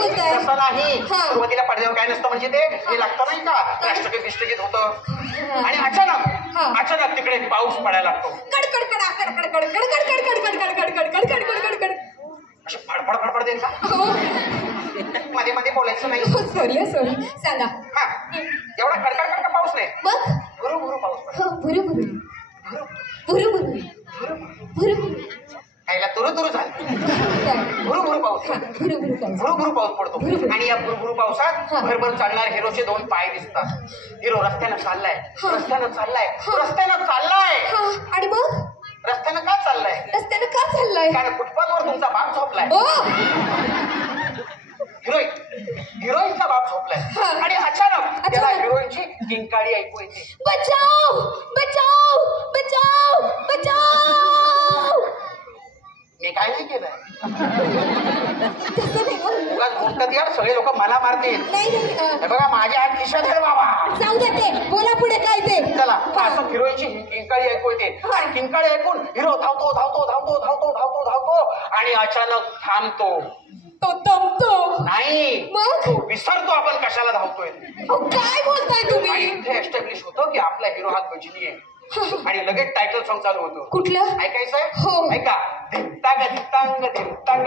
बोलताय? तसं नाही. हा. सुरुवातीला पडद्यावर काय नसतं म्हणजे ते हे लागतं नाही का, राष्ट्रगीत बिष्टगीत होतं आणि अचानक तिकडे पाऊस पडायला लागतो. कडकडकडा कडकडकड कडकडकड कडकडकड कडकडकड कडकडकड कडकड. अशी फडफड फडफड देईल का? हो मध्ये मध्ये बोलायचं नाही. सॉरी सांगा. हा, एवढा कडकड कडकड पाऊस नाही, मग भुरू भुरू पाऊस पडतो. हो भुरू भुरू भुरू भुरू भुरू भुरू खायला तुरु तुरु झालं. भुरू भुरू पाऊस पडतो. भुरू भुरू पाऊस. भुरू भुरू पाऊस पडतो आणि या भुरू पावसात भरभर चालणार हिरोचे 2 पाय दिसतात. हिरो रस्त्यानं चाललाय. हा. आणि मग रस्त्यानं का चाललाय? रस्त्यानं का चाललाय? कारण फुटपाथवर तुमचा बाप झोपलाय. ओ हिरोईनचा बाप झोपलाय आणि अचानक त्याला हिरोईनची किंकाळी ऐकू येते. बचाव बचाव बचाव बचाव. मी काय नाही केलंय. तसं नाही हो. उगाच बोलतात यार, सगळे लोक मला मारतील. नाही हे बघा माझ्या हात खिशात आहे बाबा. जाऊ दे ते. बोला पुढे काय ते. चला असं हिरोईनची किंकाळी ऐकू येते आणि किंकाळी ऐकून हिरो धावतो धावतो धावतो धावतो धावतो धावतो आणि अचानक थांबतो. तो दमतो नाही, मग तो विसरतो आपण कशाला धावतोय. काय बोलताय आणि तुम्ही? इथे एस्टॅब्लिश होतं की आपला हिरो हा गजनी आहे आणि लगेच टायटल सॉन्ग चालू होतं. कुठलं? ऐकायचंय? हो. ऐका. धिमतांग धिमतांग धिमतांग